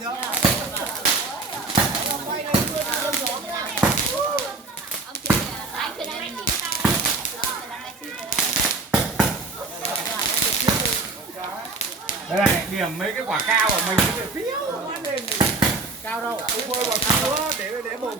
nhá. Đây này, điểm mấy cái quả cao của mình nó phiếu quá lên. Cao đâu, không quên quả cao nữa để bổ